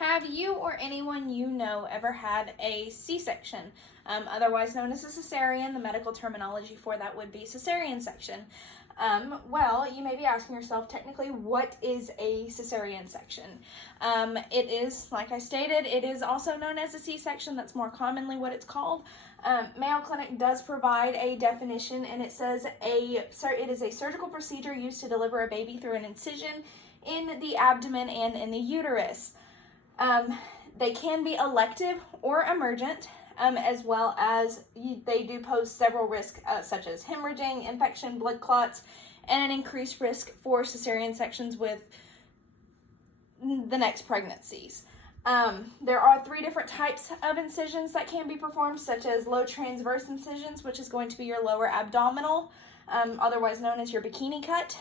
Have you or anyone you know ever had a C-section, otherwise known as a cesarean? The medical terminology for that would be cesarean section. Well, you may be asking yourself, technically, what is a cesarean section? It is, like I stated, it is also known as a C-section. That's more commonly what it's called. Mayo Clinic does provide a definition, and it says it is a surgical procedure used to deliver a baby through an incision in the abdomen and in the uterus. They can be elective or emergent, as well as they do pose several risks, such as hemorrhaging, infection, blood clots, and an increased risk for cesarean sections with the next pregnancies. There are 3 different types of incisions that can be performed, such as low transverse incisions, which is going to be your lower abdominal, otherwise known as your bikini cut.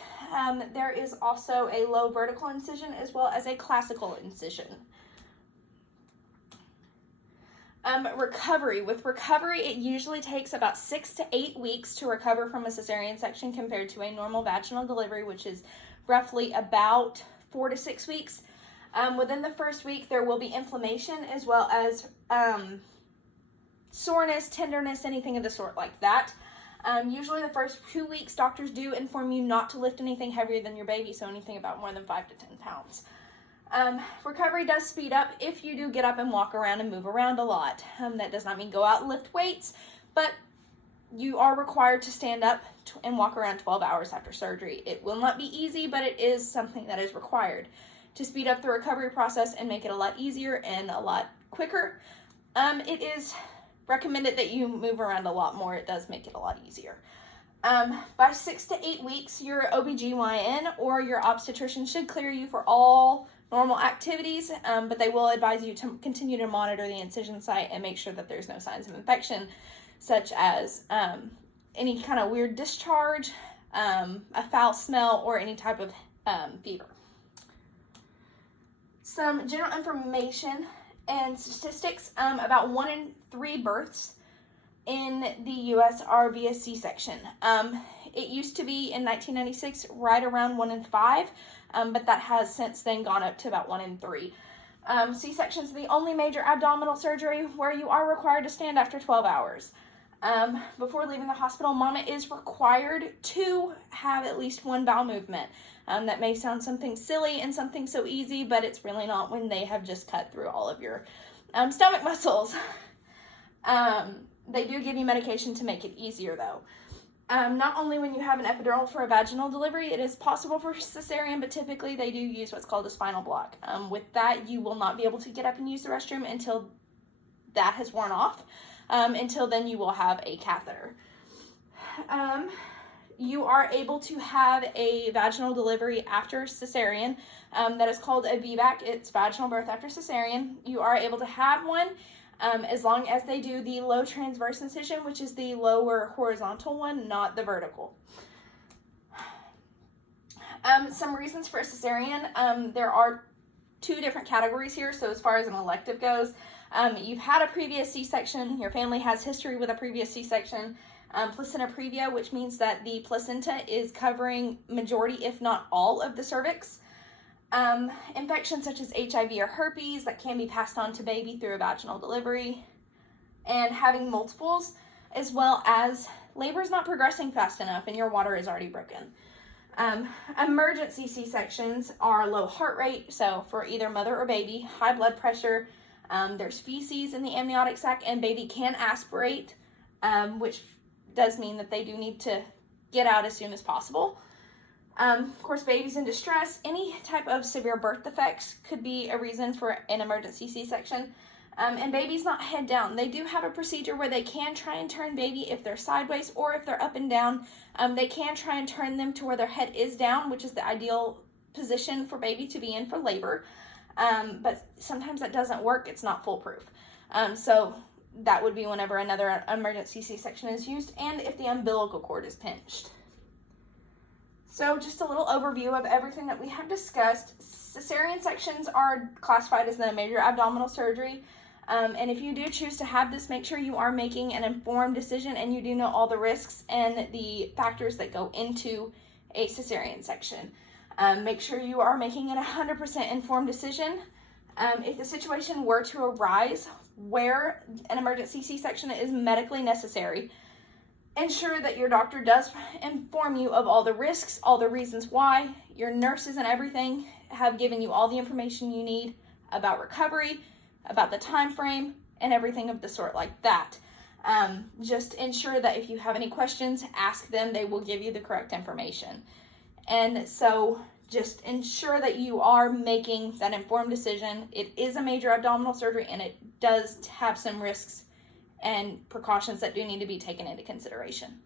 There is also a low vertical incision as well as a classical incision. Recovery. With recovery, it usually takes about 6 to 8 weeks to recover from a cesarean section compared to a normal vaginal delivery, which is roughly about 4 to 6 weeks. Within the first week, there will be inflammation as well as soreness, tenderness, anything of the sort like that. Usually the first 2 weeks, doctors do inform you not to lift anything heavier than your baby, so anything about more than 5 to 10 pounds. Recovery does speed up if you do get up and walk around and move around a lot. That does not mean go out and lift weights, but you are required to stand up and walk around 12 hours after surgery. It will not be easy, but it is something that is required to speed up the recovery process and make it a lot easier and a lot quicker. It is recommended that you move around a lot more. It does make it a lot easier. By 6 to 8 weeks, your OBGYN or your obstetrician should clear you for all normal activities, but they will advise you to continue to monitor the incision site and make sure that there's no signs of infection, such as any kind of weird discharge, a foul smell, or any type of fever. Some general information and statistics about 1 in 3 births in the U.S. are via C-section. It used to be in 1996 right around 1 in 5, but that has since then gone up to about 1 in 3. C-section is the only major abdominal surgery where you are required to stand after 12 hours. Before leaving the hospital, mama is required to have at least 1 bowel movement. That may sound something silly and something so easy, but it's really not when they have just cut through all of your stomach muscles. They do give you medication to make it easier, though. Not only when you have an epidural for a vaginal delivery, it is possible for cesarean, but typically they do use what's called a spinal block. With that, you will not be able to get up and use the restroom until that has worn off. Until then, you will have a catheter. You are able to have a vaginal delivery after cesarean. That is called a VBAC. It's vaginal birth after cesarean. You are able to have one as long as they do the low transverse incision, which is the lower horizontal one, not the vertical. Some reasons for a cesarean. There are 2 different categories here. So as far as an elective goes, you've had a previous C-section, your family has history with a previous C-section, placenta previa, which means that the placenta is covering majority, if not all, of the cervix. Infections such as HIV or herpes that can be passed on to baby through a vaginal delivery, and having multiples, as well as labor is not progressing fast enough and your water is already broken. Emergency C-sections are low heart rate, so for either mother or baby, high blood pressure, there's feces in the amniotic sac, and baby can aspirate, which does mean that they do need to get out as soon as possible. Of course, babies in distress, any type of severe birth defects could be a reason for an emergency C-section. And babies not head down. They do have a procedure where they can try and turn baby if they're sideways or if they're up and down. They can try and turn them to where their head is down, which is the ideal position for baby to be in for labor. But sometimes that doesn't work. It's not foolproof. So that would be whenever another emergency C-section is used, and if the umbilical cord is pinched. So just a little overview of everything that we have discussed. Cesarean sections are classified as a major abdominal surgery. And if you do choose to have this, make sure you are making an informed decision and you do know all the risks and the factors that go into a cesarean section. Make sure you are making an 100% informed decision. If the situation were to arise where an emergency C-section is medically necessary, ensure that your doctor does inform you of all the risks, all the reasons why. Your nurses and everything have given you all the information you need about recovery, about the time frame, and everything of the sort like that. Just ensure that if you have any questions, ask them. They will give you the correct information. And so just ensure that you are making that informed decision. It is a major abdominal surgery, and it does have some risks and precautions that do need to be taken into consideration.